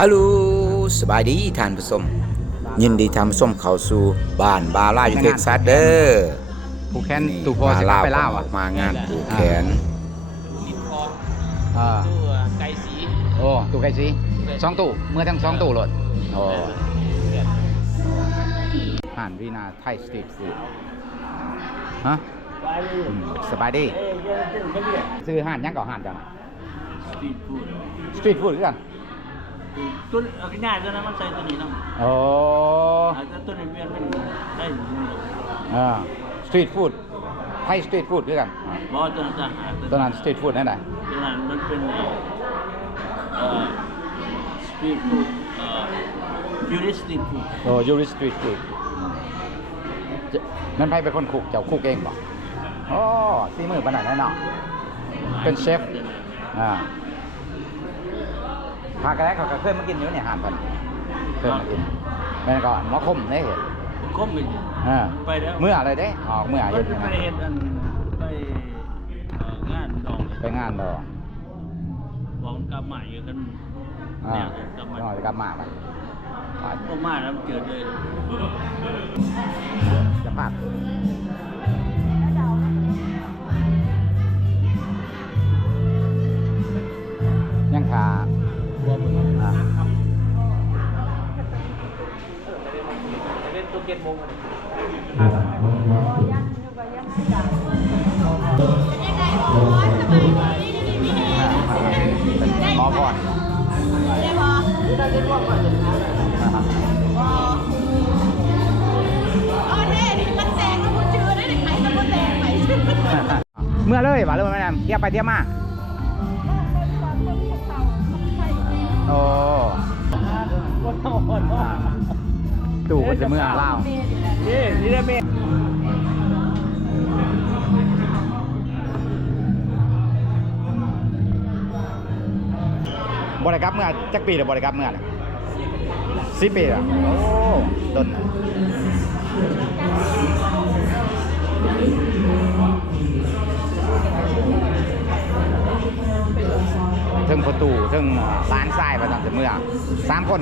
ฮัลโหลสบายดีท่านผู้ชมยินดีท่านผู้ชมเข้าสู่บ้านบาล่าอยู่เท็กซัสเด้อ ผูกแขนตู่พอสิไปล่าวอ่ะ มางานผูกแขน ลินคอร์ อ่า ตู้ไก่สี โอ้ตู่ไก่สีสองตู่เมื่อทั้งสองตู่เลยโอ้ห่านวีนาไทยสตรีทฟู้ดฮะสบายดีซื้อห่านยังก่อห่านจัง สตรีทฟู้ดสตรีทฟู้ดคือกัน ต้นง่ายๆตัวนั้นมันใส่ตัวนี้เนาะ โอ้ แต่ต้นนี้เปลี่ยนเป็นได้ สตรีทฟู้ดไทยสตรีทฟู้ดคือกัน บอสตัวนั้นจะหา ตัวนั้นสตรีทฟู้ดนั่นแหละ ตัวนั้นมันเป็นสตรีทฟู้ดยูริสตรีทฟู้ด โอ้ยูริสตรีทฟู้ดนั่นไพ่เป็นคนคุกเจ้าคุกเองบอกโอ้ซีมือปานนั้นแน่นอนเป็นเชฟพากระแรกเขาก็เคยมากินอยู่เนี่ยอาหารพันเคยมากินแม่นก็หมอคมได้เห็น คมอีก ไปแล้ว เมื่ออะไรได้ออกเมื่อ ไป เห็น ไปเห็นไปงานดอง ไปงานดอก วงกำใหม่กัน อ่า เนี่ยกำใหม่ น้อยกลับมาไป พวกมาแล้วเกิดเลย จะพลาดยังขาอ่า เป็นตัวเก็ตโมง หมอก่อนเมื่อเลยว่าเลยแม่นเที่ยวไปเที่ยวมาโอ้ตู่ก็จะเมื่อเล่า นี่ได้เมฆ บริกรรมเมื่อจักปีหรือบริกรรมเมื่อ10 ปีอ่ะโอ้ต้นถึงประตูถึงร้านทรายประจำจะเมื่อ3 คน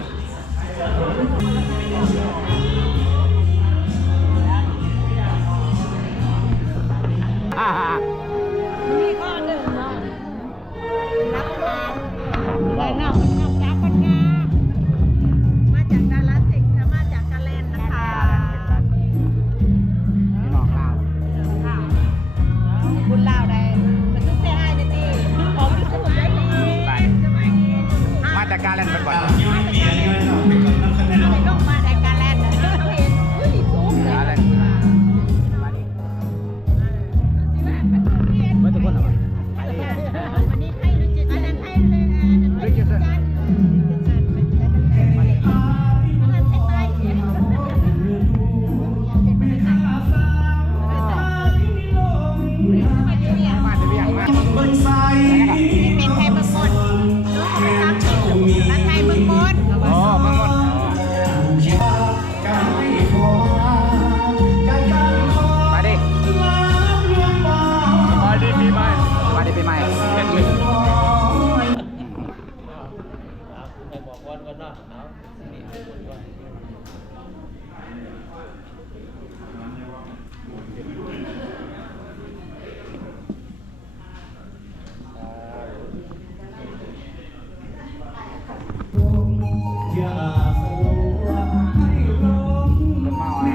นี่ก็หนึ่งเนาะรับทานและนอกจากคนงามมาจากกาฬสินธุ์และมาจากกาฬนนะคะ พี่น้องเล่า ค่ะคุณเล่าได้มันต้องเสียหายดีๆของที่พูดได้ดีสมัยนี้ มาจากการเล่นเป็นบ่อย ลงมาได้กาฬนะเห็นอุ้ยสูงเลย การเล่นไม่ทุกคนหรอ วันนี้ให้รู้จักกันให้เลยรู้จักกันมาจะเรียกมา เป็นไทยเมืองมนและไทยเมืองมน โอ้เมืองมนมาดิมาดิปีใหม่มาดิปีใหม่ ไปบอกวันกันเนาะเอา เป็นเมาอะไร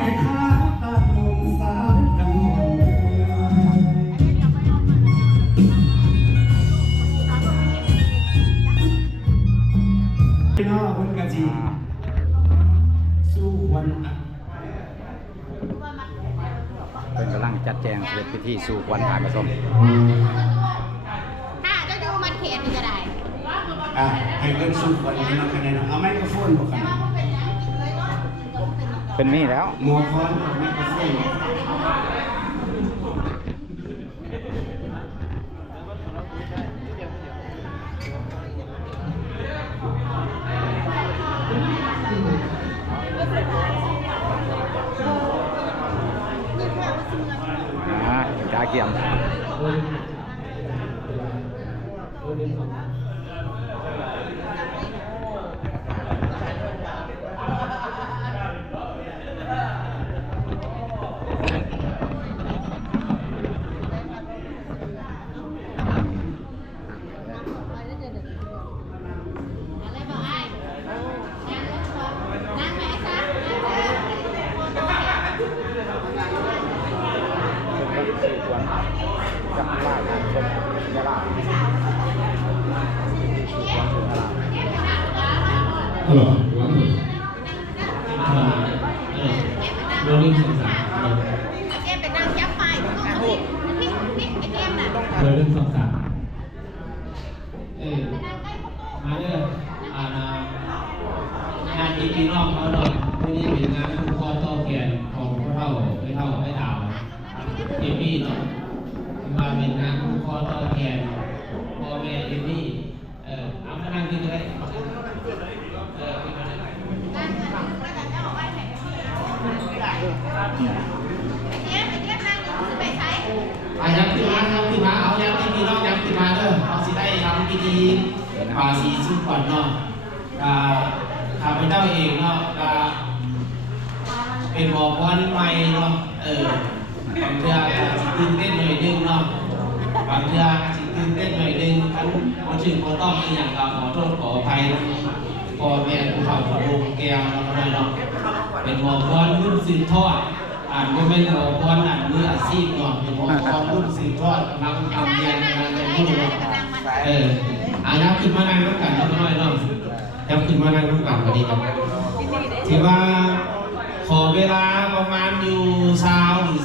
พี่น้องคนกะจีสู้วันอัด เป็นกำลังจัดแจงเสร็จพิธีสู่วันถ่ายผสม ถ้าจะดูมันเขียนจะได้ ให้เงินสู้วันนี้นะคะแนนเอาไมโครโฟนบอกกัน เป็นมีแล้ว หมอพรเอาไมโครโฟน กาเกียม เ ตลอดหลังสุดโรลลิ่งสามเจ๊เป็นนางแคปไฟพี่ไอเจมน่ะ โรลลิ่งสามมาเด้องานปีนอกเขาเนาะวันนี้เป็นงานคอต่อแขนของพ่อเฒ่าไม่เฒ่าไม่ดาวเอมี่เนาะมาเป็นงานคอต่อแขนพ่อแม่เอมี่เอามานั่งกินเลยย้ำขึ้นมาเอาย้ำที่มีนอกย้ำขึ้นมาเด้อเอาสิได้ทำพิธีป่าสีสุขวัญเนาะข้าพเจ้าเองเนาะเป็นหมอพรใหม่เนาะบางเทื่อสิตื่นเต้นหน่อยนึงเนาะบางเทื่อสิตื่นเต้นหน่อยนึงคันบ่ถึงบ่ต้องอีหยังก็ขอโทษขออภัยพ่อแม่ผู้เฒ่าผู้ลุงแก้วเนาะเป็นหมอพรรุ่นสืบทอดบ่แม่นหมอพรมืออาชีพเนาะเป็นหมอพรรุ่นสืบทอดกำลังทำเรียนกำลังเรียนรู้เนาะย้ำขึ้นมานั่งร่วมกันเนาะน้อยเนาะย้ำขึ้นมานั่งร่วมกันก็ดีครับถือว่าขอเวลาประมาณอยู่เช้าหรือ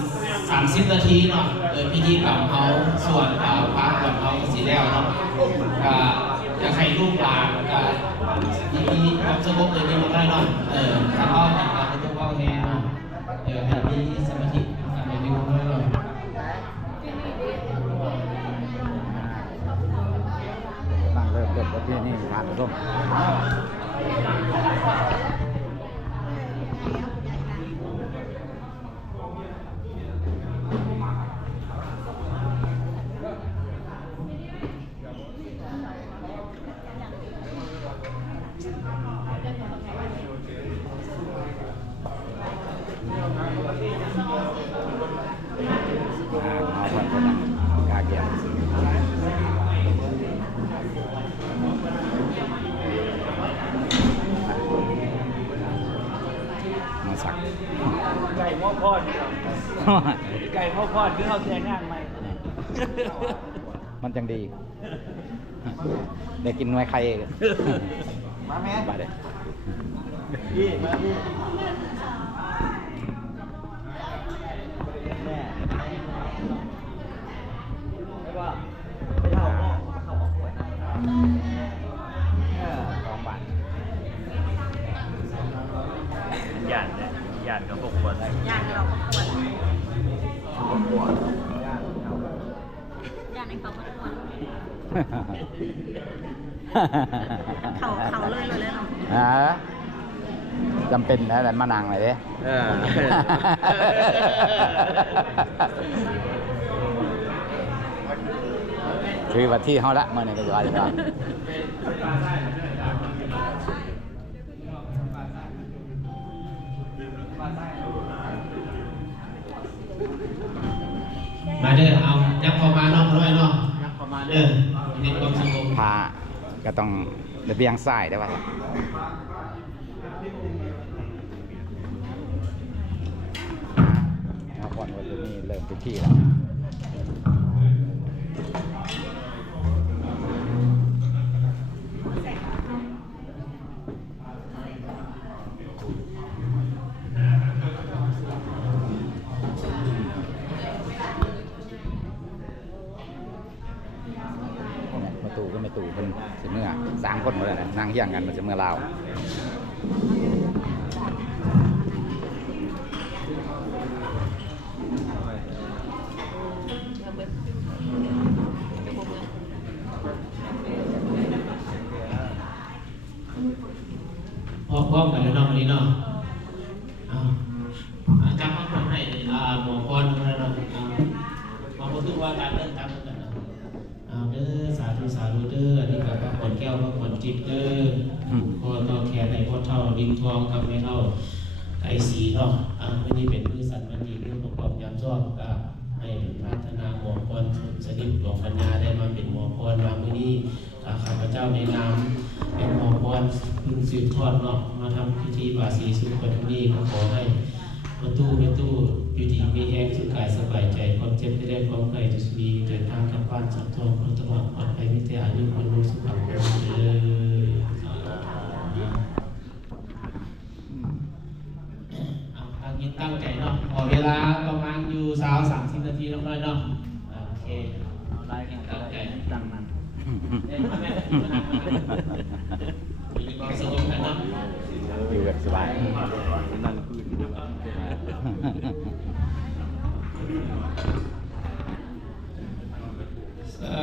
30 นาทีเนาะพิธีกรรมเขาสวดพระก่อนเขาก็สิแล้วเนาะก็อยากให้ลูกหลานก็มีความสงบเลยนิดหน่อยเนาะถ้าเอากันก็ต้องเอาแฮเนาะให้มีสมาธิกันนิดหน่อยเนาะตั้งเริ่มต้นประเพณีทานส้มเอาคนคนนั้นกาเกียวมาสัก ไก่พ่อพอดไก่พ่อพอดคือเขาแทงงานใหม่ มันจังดีได้กินไว้ใครมาแม่ บาดเด้ พี่มาพี่แม่ไม่ว่าไม่เท่าเขาบอกป่วย2 บาทหยาดเนี่ยหยาดกับพวกปวด ย่านเราประกวดย่านในเขาประกวดเขาเลยเลยเนาะจำเป็นนะแต่มานั่งเลยเด้คือว่าที่เขาละเมื่อนี้ก็จะว่าอย่างไรมาเด้อเอายักษ์พอมาเนาะน้อยเนาะยักษ์พอมาเด้อในความสงบพาก็ต้องระเบียงซ้ายได้ป่ะเอาก่อนวันนี้เริ่มพิธีแล้วตู่ก็ไม่ตู่เป็นสิเมื่อ3 คนหมดเลยนะนั่งเฮี้ยงกันมันจะเมื่อลาวพร้อมกันแล้วเนาะวันนี้เนาะจำมาคนให้หมอพรนะเนาะมาพูดถึงว่าการเริ่มจำกันเด้อสาธุเด้อนี่กับพระผลแก้วพระผลจิตเด้อพ่อต่อแขนในพ่อเท่าดินทองกับแม่เท่าไก่สีเนาะวันนี้เป็นมือสันมันดีมือประกอบยามชอบก็ให้พัฒนาหมอพรสนิทหลวงปัญญาได้มาเป็นหมอพรมาเมื่อนี้ข้าพเจ้าในนามเป็นหมอพรรุ่นสืบทอดเนาะมาทำพิธีบาสีสุขวันนี้ก็ขอให้ไม่ตู้อยู่ดีมีแห้งสุขกายสบายใจความเจ็บไม่ได้ความไข้จะมีเดินทางกลับบ้านสับทองตลอดปลอดภัยมิตรอายุคนรู้สุขภาพเด้อ สบาย นั่นคือที่ว่า สา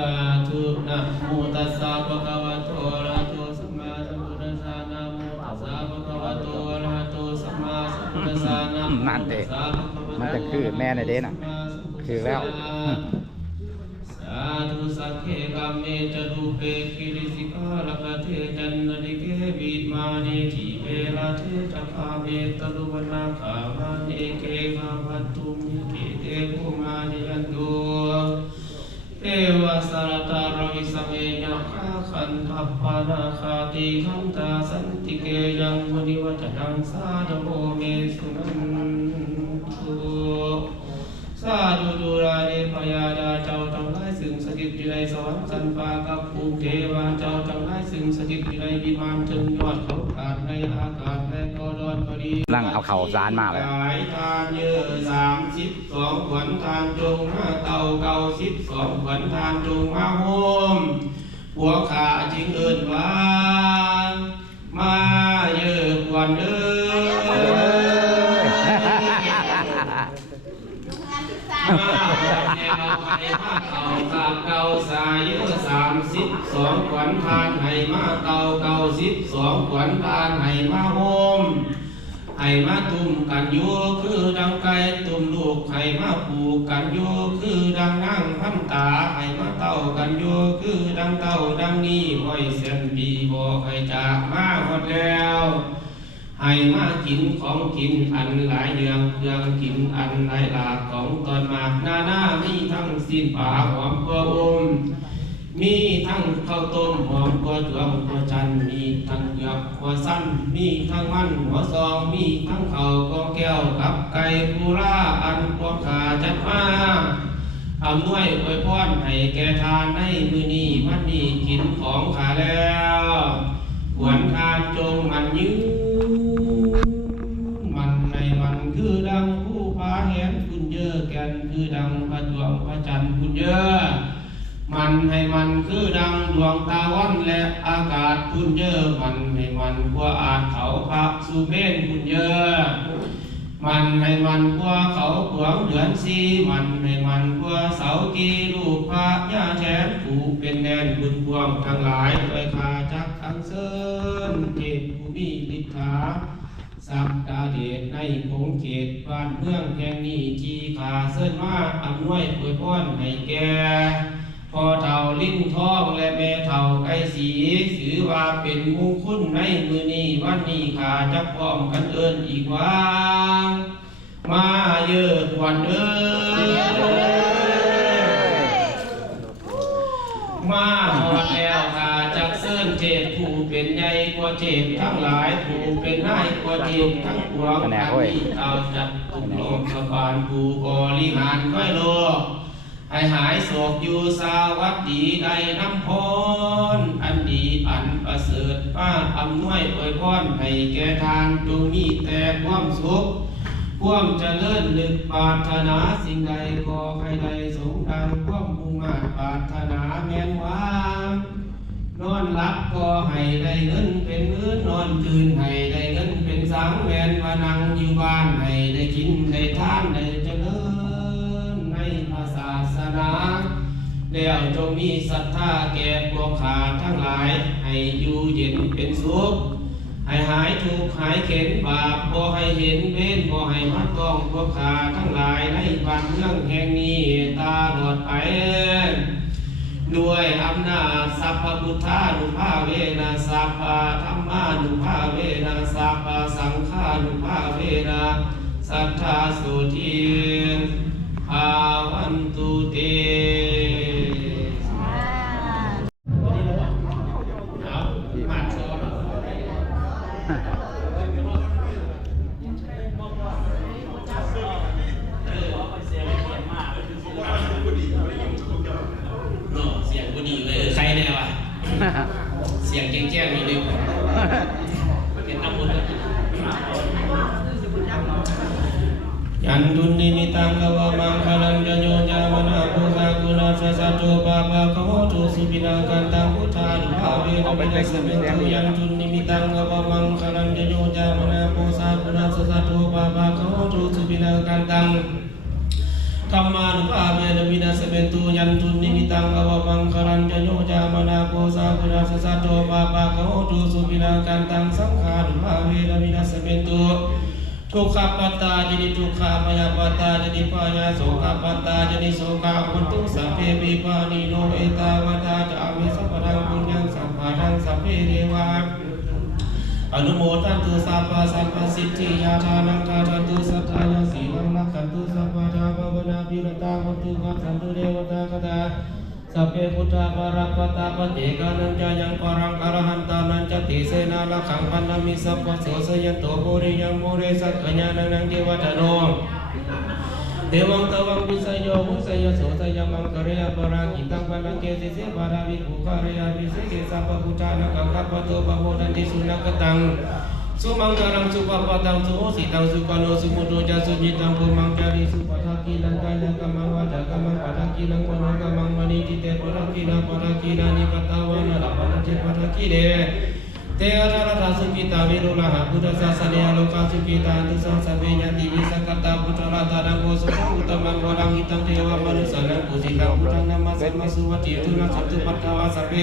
ธุนะโมตัสสะภะคะวะโตอะระหะโตสัมมาสัมพุทธัสสะนะโมตัสสะภะคะวะโตอะระหะโตสัมมาสัมพุทธัสสะนะโม นั่นเด้ ตัสสะภะคะวะโต มันจะคือแม่ในเด้น่ะคือแล้ว สาธุสัพเพกัมเมจตุเปกิริสิกาลกะเทจันนริเกวิมานิทิเปละเทจักขาเมตลุวนาคามานิเกกาภัตตุมิเกเตภูมานิยันตุเอวะสารตารวิสเมญะคาขันทัปปานาคาติขันตาสันติเกยังมณิวัจนังสาธุโมเมสุนันตุสาธุดูราเนพยาดาเจ้าทั้งหลายซึ่งสถิตอยู่ในสวรรค์ชั้นฟ้ากับภูมิเทวาเจ้าทั้งหลายซึ่งสถิตอยู่ในวิมานถึงยอดเขาขาดในอากาศและก็ดอนก็ดี นั่งเอาเข่าสารมาเลย ขายทานเยอะ32ขวัญทานจงมาเต่าเก่า12ขวัญทานจงมาโฮมหัวขาจึงเอิ้นว่ามาเยอะกว่าเด้มาแนวให้มาเต่าตาเก่าสายเยอะ32ขวัญทานให้มาเต่าเก่า12ขวัญทานให้มาโฮมให้มาตุ่มกันอยู่คือดังไก่ตุ่มลูกให้มาผูกกันอยู่คือดังนั่งพันตาให้มาเต่ากันอยู่คือดังเต่าดังนี้ไว้เส้นบีบอกให้จากมาหมดแล้วให้มากินของกินอันหลายอย่างเครื่องกินอันหลายหลากของตอนมากนามีทั้งสิ้นป่าหอมกว่าอมมีทั้งข้าวต้มหอมกว่าดวงกว่าจันทร์มีทั้งเหยือกกว่าสั้นมีทั้งมันหัวซองมีทั้งข้าวกองแก้วกับไก่ปูราอันพวกขาจัดมาอำนวยอวยพรให้แก่ทานในมื้อนี้วันนี้กินของขาแล้วหวนทานจงมันยืนมันในมันคือดังผู้พาแหนคุณเยอะแก่นคือดังพระดวงพระจันทร์คุณเยอะมันให้มันคือดังดวงตะวันและอากาศคุณเยอะมันให้มันกว่าอาจเขาพระสุเมนคุณเยอะมันให้มันกว่าเขาขวางเดือนสีมันให้มันกว่าเสากีลูกพระยาแทนผูกเป็นแดนบุญพวงทั้งหลายโดยขาจักอันเซินเทพภูมิฤทธาสักดาเดชในคงเขตบ้านเมืองแห่งนี้ที่ขาเซินมาอำนวยอวยพรให้แก่พ่อเฒ่าลิ้นทองและแม่เฒ่าไก่สีถือว่าเป็นมงคลในมือนี้วันนี้ขาจะพร้อมกันเอิ้นอีกว่ามาเยอะกว่าเด้อมาหอดแล้วขาจักเซิ้นเทพผู้เป็นใหญ่กว่าเทพทั้งหลายผู้เป็นนายกว่าเทพทั้งปวงอันนี้เอาจัดตุกโลกสบานผู้บริหารไว้โลกให้หายโศกอยู่สวัสดีได้น้ำพรอันดีอันประเสริฐป้าอำนวยอวยพรให้แก่ทานจงมีแต่ความสุขความเจริญนึกปรารถนาสิ่งใดขอให้ได้สมดังความมุ่งมั่นปรารถนาแม้นว่านอนหลับก็ให้ได้เงินเป็นเงินนอนตื่นให้ได้เงินเป็นสังแม้นว่านั่งอยู่บ้านให้ได้กินได้ทานได้เจริญในศาสนาแล้วจงมีศรัทธาแก่พวกข้าทั้งหลายให้อยู่เย็นเป็นสุขให้หายทุกข์หายเข็ญบาปบ่ให้เห็นเวรบ่ให้มาต้องพวกข้าทั้งหลายในบ้านเมืองแห่งนี้ตลอดไปด้วยอำนาจสัพพพุทธานุภาเวนะสัพพะธัมมานุภาเวนะสัพพะสังฆานุภาเวนะสัทธาโสทิภาวันตุเตเสียงบุดีเลยใครเนี่ยวะเสียงแจ้งๆนิดนึงเป็นน้ำมันยันตุนิมิตังกวามังคลังจโยจามนาภูสากุณาสสะโตปะปะขโมตุสุปินังกันตังพุทธานุภาเวนะมินัสสมิตุยันตุนิมิตังกวามังคลังจโยจามนาภู กันตังธรรมานุภาเวนะวินาสเมตุยันตุนิมิตังอวมังคารัญจโยจามนาโกสาภุราสสัจโตปาปะโหตุสุปินากันตังสังขานุภาเวนะวินาสเมตุทุกขปัตตาจนิทุกขพยาปัตตาจนิพยาโสขปัตตาจนิโสขาพุตุสัพเพปิปานิโนเอตาวตาจะอามิสัพพทังปุญญังสัพพทังสัพเพเทวาอนุโมทันตุสัพพะสัพพสิทธิยาทานังทาทันตุสัทธายาสีนังนักขันตุสัพพะทาภวนาภิรตาวัตถุขันตุเทวตากตาสัพเพพุทธาปรัปปตาปเจกานัญจายังปรังอรหันตานัญจติเสนาลขังพันนามิสัพพะโสสยันโตโพริยังโมเรสักญาณังเทวตโนเทวังตวังวิสยโยวิสยโสสยมังกะเรยปรากิตังปะนังเกสิเสปาราวิภูคาเรยวิเสเกสัพพะพุทธานังกัปปะโตปะโหตันติสุนักตังสุมังคารังสุปปะตังสุโหสิตังสุกโนสุมุโตจะสุจิตังภูมังจาริสุปทักขินังกายกัมมังวาจากัมมังปทักขินังมโนกัมมังมณีจิเตปทักขินาปทักขินานิปตาวานะลาปทักขิปทักขิเดเตอระระทัสุกิตาวิรุลหะพุทธศาสนาโลกาสุกิตานุสังสเวญติวิสกัตตาพุทธราตานังโกสุขังอุตมังวลังหิตังเทวมนุสานังปุจิตังพุทธังนามัสสะมัสสุวัติตุนะสัตตุปัตตวาสัพเพ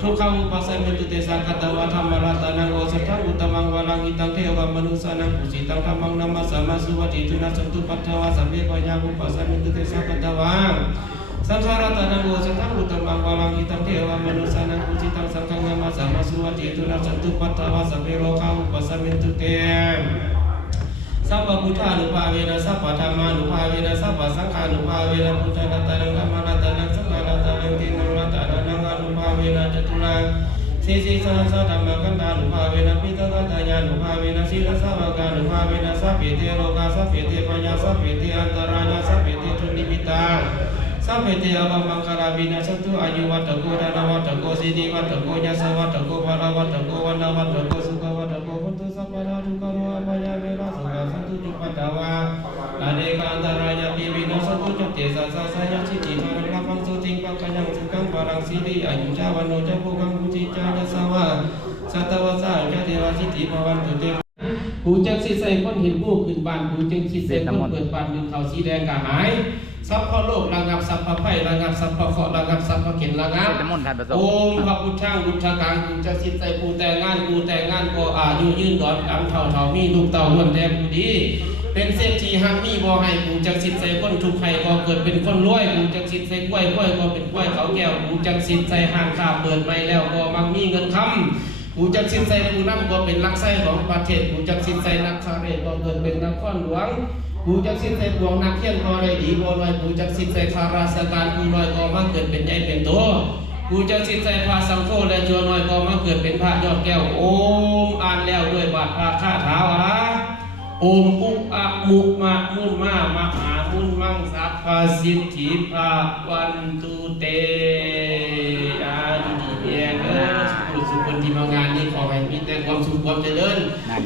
ทุกขังอุปัสสะเมตุเตสะกัตตวะธรรมราตานังโกสุขังอุตมังวลังหิตังเทวมนุสานังปุจิตังธัมมังนามัสสะมัสสุวัติตุนะสัตตุปัตตวาสัพเพปัญญาอุปัสสะเมตุเตสะกัตตวะสังขารตานังโกสุขังอุตมังวลังหิตังเทวมนุสานังปุจิตังสังฆังนามัสสะมัสสุวัติตุนะสัตตุปัตตวาสัพเพโลกาอุปัสสะเมตุเตสัพพพุทธานุภาเวนะสัพพธรรมานุภาเวนะสัพพสังฆานุภาเวนะพุทธรัตนังธัมมรัตนังสังฆรัตนังตินังรัตนังอนุภาเวนะจตุรังสีสีสหัสธรรมกันธานุภาเวนะปิตกัตตายานุภาเวนะศีลสัพพกานุภาเวนะสัพเพเทโลกาสัพเพเทปัญญาสัพเพเทอันตรายาสัพเพเททุนิมิตาสัพเพเทอมังคาราวินาสัตตุอายุวัตโกดานาวัตโกสิริวัตโกยะสวัตโกภารวัตโกวันนาวัตโกสุขวัตโกพุทธสัพพะทุกขโรอภัยเมราสุขสันตุจุปัตตวาลาเดกาอันตรายาปิวินาสัตตุจเตสัสสะสยชิติภารังฟังสุติปังกัยังสุขังปรังสิริอายุจาวันโนจะภูกังกุจิจายะสวะสัตวะสาจะเทวสิทธิภวันตุเตผู้จักสิใส่คนเห็นผู้ขึ้นบ้านผู้จักสิใส่คนเปิดบ้านดึงเขาสีแดงกะหายสัพพะโลกระงับสัพพะไพระงับสัพพะเคราะห์ระงับสัพพะเข็นระงับโอมพระพุทธังพุทธกังกูจะสิทธิ์ใจกูแต่งงานก็อายุยืนดอนดำเท่ามีลูกเต่าล้วนแต่ผู้ดีเป็นเศรษฐีหังมีบ่ให้กูจักสิทธิ์ใจคนทุกข์ให้ก็เกิดเป็นคนรวยกูจักสิทธิ์ใจกล้วยก็เป็นกล้วยเขาแก้วกูจักสิทธิ์ใจห่างข้าเปิดไม่แล้วก็มักมีเงินคำกูจักสิทธิ์ใจผู้นำก็เป็นลักไส้ของประเทศกูจักสิทธิ์ใจนักคาเรก็เกิดเป็นนครหลวงผู้จักสิทธิ์ใจดวงนักเขียนก็ได้ดีบ่น้อยผู้จักสิทธิ์ใจข้าราชการผู้น้อยก็มาเกิดเป็นใหญ่เป็นโตผู้จักสิทธิ์ใจพระสังฆและชั่วน้อยก็มาเกิดเป็นพระยอดแก้วโอมอ่านแล้วด้วยบาทพระคาถาว่าโอมอุกอะมุมะมุมามหามุนมังสัพพสิทธิภาวันตุเตอาดีดีเองสุขคนที่มางานนี้ขอให้มีแต่ความสุขความเจริญ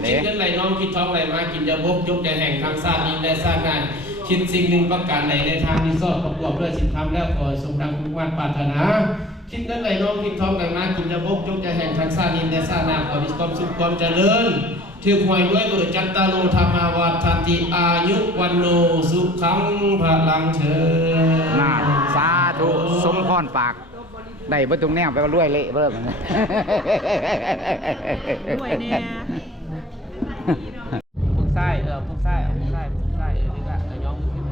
คิดเรื่องไรน้องคิดท้องไรมากินยาบกยกแต่แห่งทางชาตินี้และชาติหน้าคิดสิ่งหนึ่งประการใดในทางที่ชอบประกอบด้วยศีลธรรมแล้วขอสมดังมุ่งมั่นปรารถนาคิดเรื่องไรน้องคิดท้องไรมากินยาบกยกแต่แห่งทางชาตินี้และชาติหน้าขอมีความสุขความเจริญถือหวยด้วยบุญจัตตาโลธรรมวัฏฏิอายุวันโนสุขังพลังเชิญสาธุสมพรปากได้บ่ตรงแนวไปก็รวยเละเบิ่มรวยเนี่ยพุ่งไส้พุ่งไส้นี่ก็ย้อมขึ้น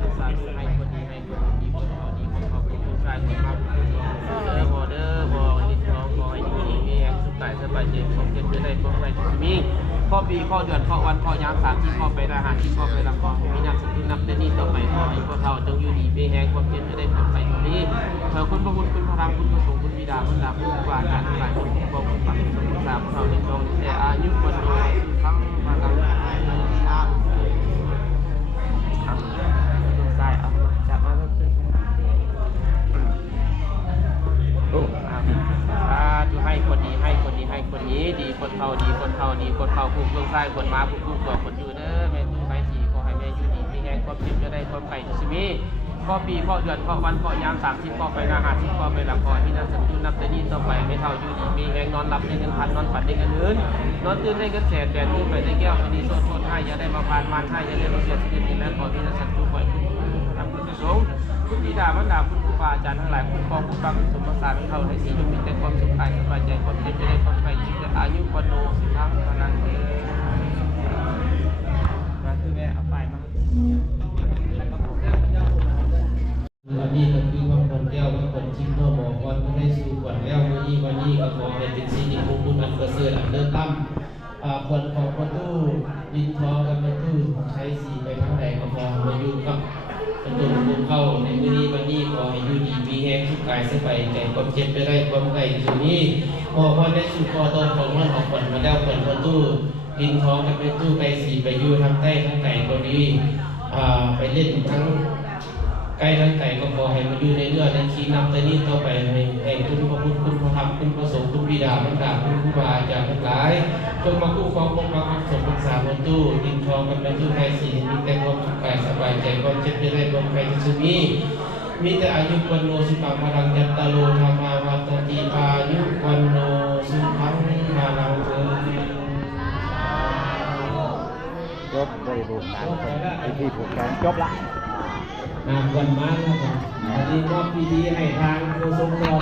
ทุกสาธุให้คนดีคนดีคนขอบคุณพุ่งไส้คนมาบอเดอร์บอนี่น้องบอยนี่มีแอคสุดท้ายสบายใจผมจะได้พบไปมีข้อปีข้อเดือนข้อวันข้อยาม3ที่ข้อไปอาหารที่ข้อไปลำบากมีนักสกุลนับแต่นี้ต่อไปขอให้พวกเราจงอยู่ดีมีแห่งความเพียรจะได้ผลไปตรงนี้คุณพระคุณคุณพระธรรมคุณพระสงฆ์คุณบิดาคุณดาคุณครูอาจารย์ทั้งหลายคุณผู้ปกครองคุณปัจจุบันคุณสาวพวกเราในตรงแต่อายุวันโนทั้งพลังได้เอาจับมาแล้วจะให้คนดีให้คนนี้ดีคนเท่าดีคนเท่าผู้เพื่อนใต้คนมาผู้ตัวคนอยู่เด้อแม่ตู้ไปจีขอให้แม่อยู่ดีมีแห่งความเจ็บจะได้ความไข่ชีวิต ข้อปีข้อเดือนข้อวันข้อยาม30ข้อไปนา50ข้อไปละข้อที่นั่นสันตุนับแต่นี้ต่อไปไม่เท่าอยู่ดีมีแหงนอนหลับได้เงินพันนอนฝันได้เงินอื่นนอนตื่นได้เงินแสนแปดตื่นไปได้แก้วไปนี้โทษให้อย่าได้มาพานมันให้อย่าได้มาเสียสิ่งนี้แล้วขอที่นั่นสันตุปล่อยทำคุณประสงค์คุณบิดามารดาคุณครูบาอาจารย์ทั้งหลายคุณปองคุณฟังสมภาษาเข้าในสีจงมีแต่ความสุขกายสบายใจความเจ็บจะได้ความไปชีวิตอายุวันโนสุขังพลังเถิดมาคือแม่เอาไปมา วันนี้ก็คือว่าคนแก้วว่าคนชิมโนบอกว่าไม่ได้สู่ขวัญแล้ววันนี้ก็ขอให้เป็นสิ่งที่มงคลอันประเสริฐอันเลิศล้ำคนของประตูดินทองกับประตูใช้สีไปทางใดก็พอมาอยู่กับประตูภูเข้าในวันนี้ขอให้อยู่ดีมีแห้งสุขกายสบายใจความเจ็บไปได้ความไกลจุดนี้พอได้สู่คอตรงของมันออกผลมาแล้วผลประตูดินทองกับประตูไกลสีไปอยู่ทางใต้ทางไหนก็ดีไปเล่นทั้งใกล้ทั้งไก่ก็ขอให้มาอยู่ในเรื่องในคีนำแต่นี้ต่อไปให้คุณพระพุทธคุณพระธรรมคุณพระสงฆ์คุณบิดามารดาคุณครูบาอาจารย์ทั้งหลายจงมาคุ้มครองปกปักรักษารักษาบนตู้ดินทองกันเป็นตู้ไทยสีมีแต่ความสุขกายสบายใจความเจ็บจะได้ความใครจะมีแต่อายุวันโนสุขังพลังยัตตาโลธรรมาวัตติอายุวันโนสุขังพลังเถิด จบบริบูรณ์การพิธีผูกแขนจบละ วันมาแล้วครับวันนี้มอบดีๆให้ทางโฆษกเรา